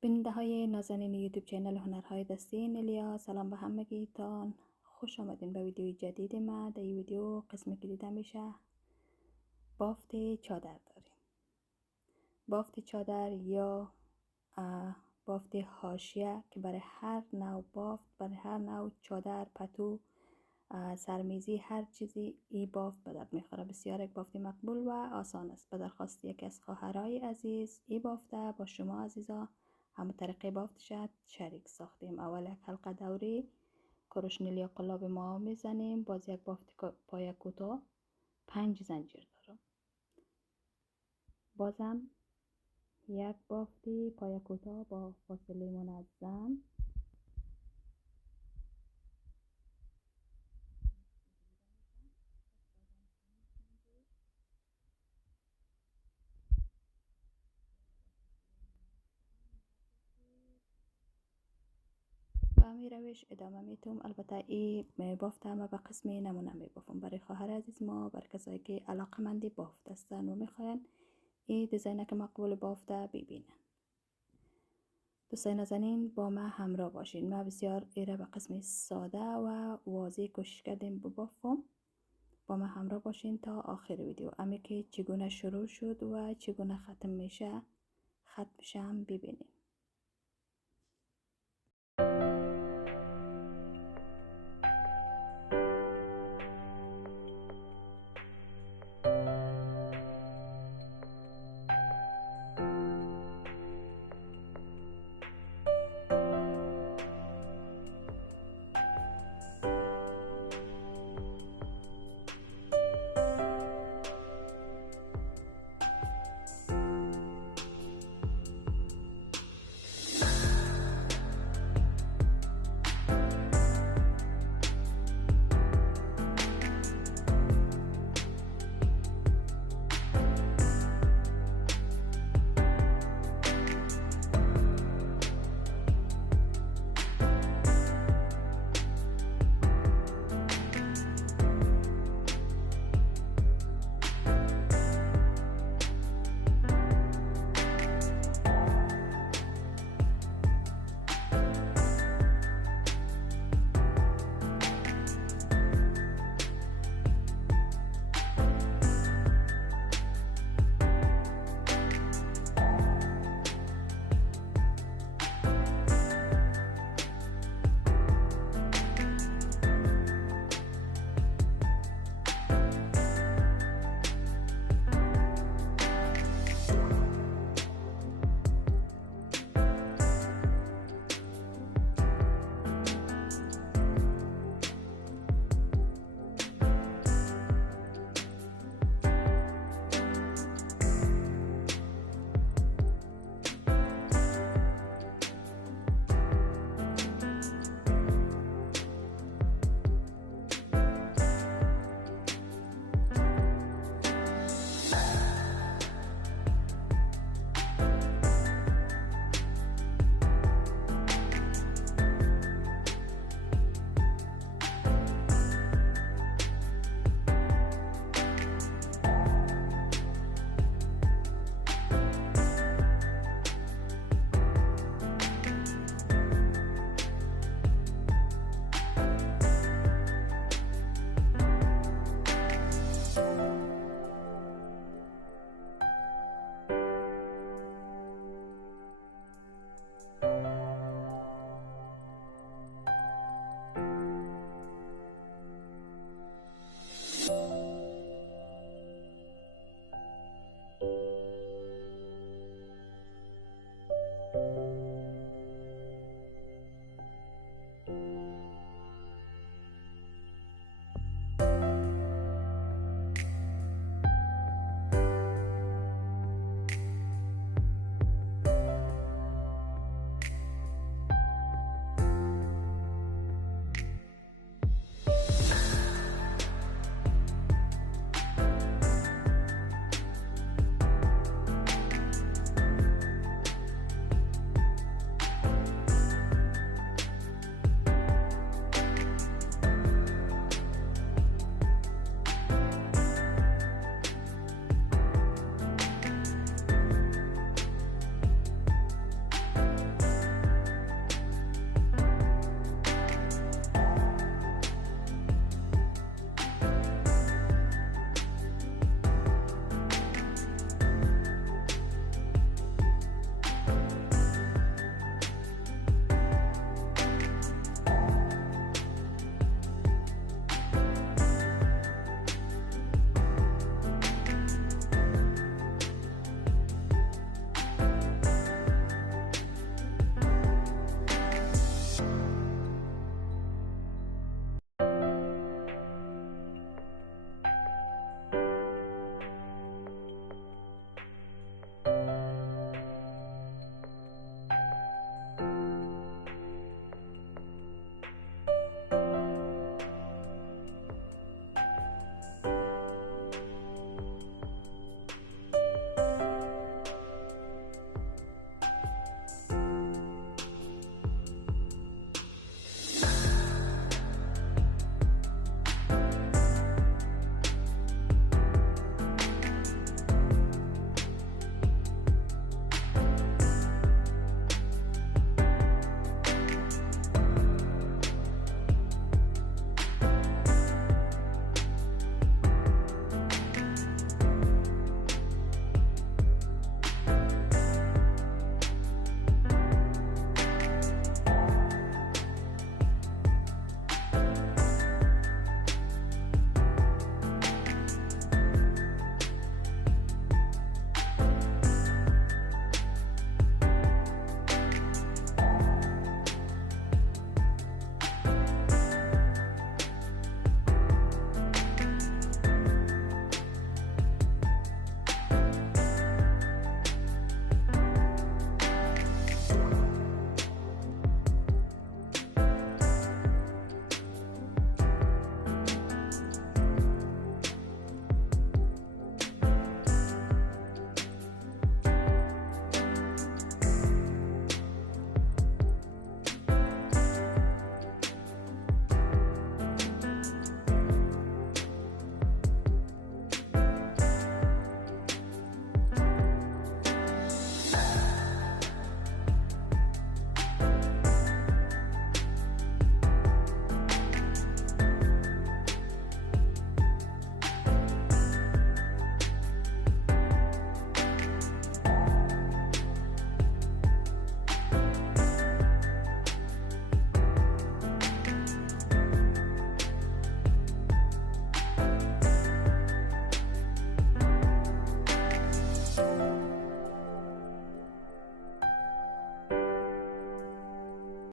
بیننده های نازنین یوتیوب چینل هنرهای دستی نلیا، سلام به همگیتان. خوش آمدین به ویدیوی جدید ما. در این ویدیو قسمی که دیده میشه بافت چادر داریم. بافت چادر یا بافت حاشیه که برای هر نوع بافت، برای هر نوع چادر، پتو، سرمیزی، هر چیزی این بافت به درد میخوره. بسیار یک بافت مقبول و آسان است. به درخواست یکی از خواهرای عزیز این بافته با شما عزیزا همه طریقه بافت شد شریک ساختیم. اول یک حلقه دوری کروشنیل یا قلاب ما میزنیم. باز یک بافت پای کوتاه 5 زنجیر دارم. بازم یک بافتی پای کوتاه با فاصله منظم. و همین روش ادامه میتونم. البته این بافت همه به قسم نمونه میبافم برای خواهر عزیز ما، برای کسایی که علاقمندی بافت هستن و میخواین این دیزاین که مقبول بافته ببینن. دوستای نازنین با ما همراه باشین. ما بسیار ایره به قسم ساده و واضح کوشش کردیم ببافم. با ما همراه باشین تا آخر ویدیو. امی که چگونه شروع شد و چگونه ختم میشه هم ببینین.